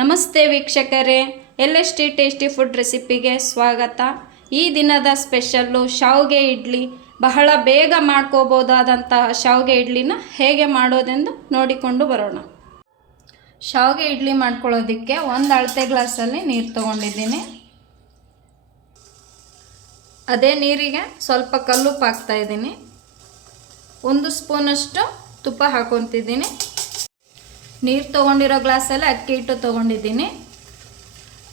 ನಮಸ್ತೆ ವೀಕ್ಷಕರೇ, LST tasty food ರೆಸಿಪಿಗೆ ಸ್ವಾಗತ. ಈ ದಿನದ ಸ್ಪೆಷಲ್ಲು ಶಾವಿಗೆ ಇಡ್ಲಿ. ಬಹಳ ಬೇಗ ಮಾಡ್ಕೋಬೋದಾದಂತಹ ಶಾವಿಗೆ ಇಡ್ಲಿನ ಹೇಗೆ ಮಾಡೋದೆಂದು ನೋಡಿಕೊಂಡು ಬರೋಣ. ಶಾವಿಗೆ ಇಡ್ಲಿ ಮಾಡ್ಕೊಳ್ಳೋದಕ್ಕೆ ಒಂದು ಅಳತೆ ಗ್ಲಾಸಲ್ಲಿ ನೀರು ತೊಗೊಂಡಿದ್ದೀನಿ. ಅದೇ ನೀರಿಗೆ ಸ್ವಲ್ಪ ಕಲ್ಲುಪ್ಪು ಹಾಕ್ತಾಯಿದ್ದೀನಿ. 1 ಸ್ಪೂನಷ್ಟು ತುಪ್ಪ ಹಾಕೊತಿದ್ದೀನಿ. ನೀರು ತೊಗೊಂಡಿರೋ ಗ್ಲಾಸಲ್ಲಿ ಅಕ್ಕಿ ಹಿಟ್ಟು ತೊಗೊಂಡಿದ್ದೀನಿ.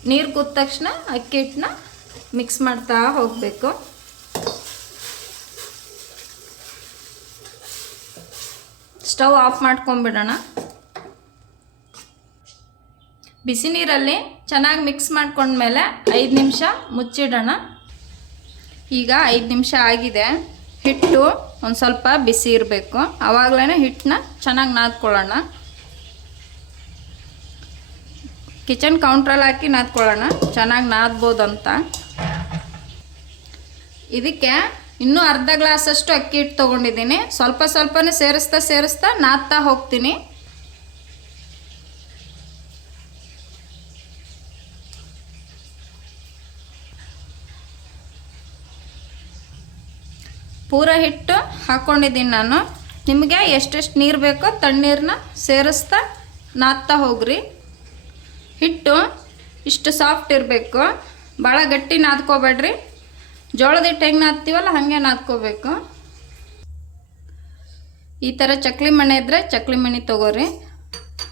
ನೀರು ಕುದ್ದ ತಕ್ಷಣ ಅಕ್ಕಿ ಹಿಟ್ಟನ್ನ ಮಿಕ್ಸ್ ಮಾಡ್ತಾ ಹೋಗಬೇಕು. Stove off ಮಾಡ್ಕೊಂಬಿಡೋಣ. ಬಿಸಿ ನೀರಲ್ಲಿ ಚೆನ್ನಾಗಿ ಮಿಕ್ಸ್ ಮಾಡ್ಕೊಂಡ್ಮೇಲೆ 5 ನಿಮಿಷ ಮುಚ್ಚಿಡೋಣ. ಈಗ 5 ನಿಮಿಷ ಆಗಿದೆ. ಹಿಟ್ಟು ಒಂದು ಸ್ವಲ್ಪ ಬಿಸಿ ಇರಬೇಕು. ಆವಾಗಲೇ ಹಿಟ್ಟನ್ನ ಚೆನ್ನಾಗಿ ನಾದ್ಕೊಳ್ಳೋಣ. ಕಿಚನ್ ಕೌಂಟ್ರಲ್ಲಿ ಹಾಕಿ ನಾದ್ಕೊಳ್ಳೋಣ, ಚೆನ್ನಾಗಿ ನಾದ್ಬೋದು ಅಂತ. ಇದಕ್ಕೆ ಇನ್ನೂ ಅರ್ಧ ಗ್ಲಾಸಷ್ಟು ಅಕ್ಕಿ ಹಿಟ್ಟು ತೊಗೊಂಡಿದ್ದೀನಿ. ಸ್ವಲ್ಪ ಸ್ವಲ್ಪನೇ ಸೇರಿಸ್ತಾ ನಾದ್ತಾ ಹೋಗ್ತೀನಿ. ಪೂರ ಹಿಟ್ಟು ಹಾಕ್ಕೊಂಡಿದ್ದೀನಿ ನಾನು. ನಿಮಗೆ ಎಷ್ಟೆಷ್ಟು ನೀರು ಬೇಕೋ ತಣ್ಣೀರನ್ನ ಸೇರಿಸ್ತಾ ನಾದ್ತಾ ಹೋಗ್ರಿ. ಹಿಟ್ಟು ಇಷ್ಟು ಸಾಫ್ಟ್ ಇರಬೇಕು, ಭಾಳ ಗಟ್ಟಿ ನಾದ್ಕೋಬೇಡ್ರಿ. ಜೋಳದ ಹಿಟ್ಟು ಹೆಂಗೆ ನಾದ್ತೀವಲ್ಲ ಹಾಗೆ ನಾದ್ಕೋಬೇಕು. ಈ ಥರ ಚಕ್ಲಿ ಮಣೆ ಇದ್ದರೆ ಚಕ್ಲಿ ಮಣೆ ತೊಗೋರಿ.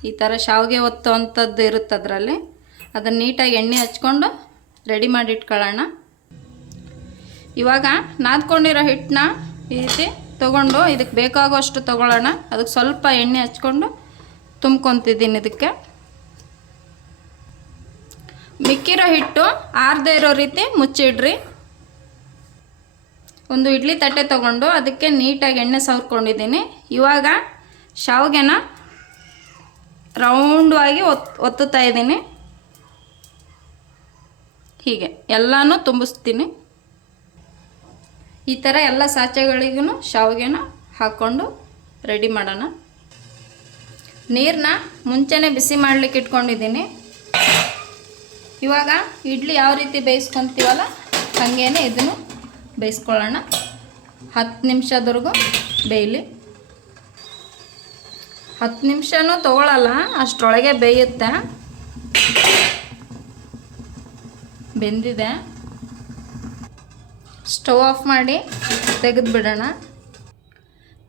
ಈ ಥರ ಶಾವಿಗೆ ಒತ್ತೋ ಅಂಥದ್ದು ಇರುತ್ತೆ ಅದರಲ್ಲಿ. ಅದನ್ನು ನೀಟಾಗಿ ಎಣ್ಣೆ ಹಚ್ಕೊಂಡು ರೆಡಿ ಮಾಡಿ ಇಟ್ಕೊಳ್ಳೋಣ. ಇವಾಗ ನಾದ್ಕೊಂಡಿರೋ ಹಿಟ್ಟನ್ನ ಈ ರೀತಿ ತೊಗೊಂಡು ಇದಕ್ಕೆ ಬೇಕಾಗೋಷ್ಟು ತೊಗೊಳ್ಳೋಣ. ಅದಕ್ಕೆ ಸ್ವಲ್ಪ ಎಣ್ಣೆ ಹಚ್ಕೊಂಡು ತುಂಬ್ಕೊತಿದ್ದೀನಿ. ಇದಕ್ಕೆ ಮಿಕ್ಕಿರೋ ಹಿಟ್ಟು ಆರದೇ ಇರೋ ರೀತಿ ಮುಚ್ಚಿಡ್ರಿ. ಒಂದು ಇಡ್ಲಿ ತಟ್ಟೆ ತೊಗೊಂಡು ಅದಕ್ಕೆ ನೀಟಾಗಿ ಎಣ್ಣೆ ಸವರ್ಕೊಂಡಿದ್ದೀನಿ. ಇವಾಗ ಶಾವಿಗೆನ ರೌಂಡಾಗಿ ಒತ್ತುತ್ತಾ ಇದ್ದೀನಿ. ಹೀಗೆ ಎಲ್ಲನೂ ತುಂಬಿಸ್ತೀನಿ. ಈ ಥರ ಎಲ್ಲ ಸಾಚೆಗಳಿಗೂ ಶಾವಿಗೆನ ಹಾಕ್ಕೊಂಡು ರೆಡಿ ಮಾಡೋಣ. ನೀರನ್ನ ಮುಂಚೆನೇ ಬಿಸಿ ಮಾಡಲಿಕ್ಕೆ ಇಟ್ಕೊಂಡಿದ್ದೀನಿ. ಇವಾಗ ಇಡ್ಲಿ ಯಾವ ರೀತಿ ಬೇಯಿಸ್ಕೊತೀವಲ್ಲ ಹಾಗೇನೆ ಇದನ್ನು ಬೇಯಿಸ್ಕೊಳ್ಳೋಣ. 10 ನಿಮಿಷದವರೆಗೂ ಬೇಯಲಿ. 10 ನಿಮಿಷನೂ ತೊಗೊಳ್ಳಲ್ಲ, ಅಷ್ಟರೊಳಗೆ ಬೇಯುತ್ತೆ. ಬೆಂದಿದೆ. ಸ್ಟವ್ ಆಫ್ ಮಾಡಿ ತೆಗೆದು ಬಿಡೋಣ.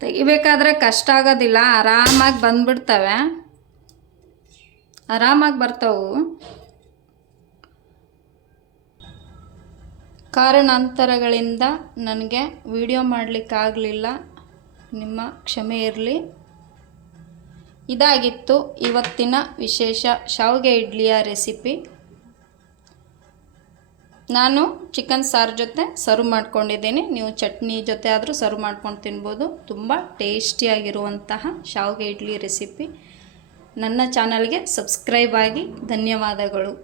ತೆಗಿಬೇಕಾದ್ರೆ ಕಷ್ಟ ಆಗೋದಿಲ್ಲ, ಆರಾಮಾಗಿ ಬಂದುಬಿಡ್ತವೆ. ಆರಾಮಾಗಿ ಬರ್ತಾವು. ಕಾರಣಾಂತರಗಳಿಂದ ನನಗೆ ವಿಡಿಯೋ ಮಾಡಲಿಕ್ಕಾಗಲಿಲ್ಲ, ನಿಮ್ಮ ಕ್ಷಮೆ ಇರಲಿ. ಇದಾಗಿತ್ತು ಇವತ್ತಿನ ವಿಶೇಷ ಶಾವಿಗೆ ಇಡ್ಲಿಯ ರೆಸಿಪಿ. ನಾನು ಚಿಕನ್ ಸಾರು ಜೊತೆ ಸರ್ವ್ ಮಾಡ್ಕೊಂಡಿದ್ದೀನಿ. ನೀವು ಚಟ್ನಿ ಜೊತೆ ಆದರೂ ಸರ್ವ್ ಮಾಡ್ಕೊಂಡು ತಿನ್ಬೋದು. ತುಂಬ ಟೇಸ್ಟಿಯಾಗಿರುವಂತಹ ಶಾವಿಗೆ ಇಡ್ಲಿ ರೆಸಿಪಿ. ನನ್ನ ಚಾನಲ್ಗೆ ಸಬ್ಸ್ಕ್ರೈಬ್ ಆಗಿ. ಧನ್ಯವಾದಗಳು.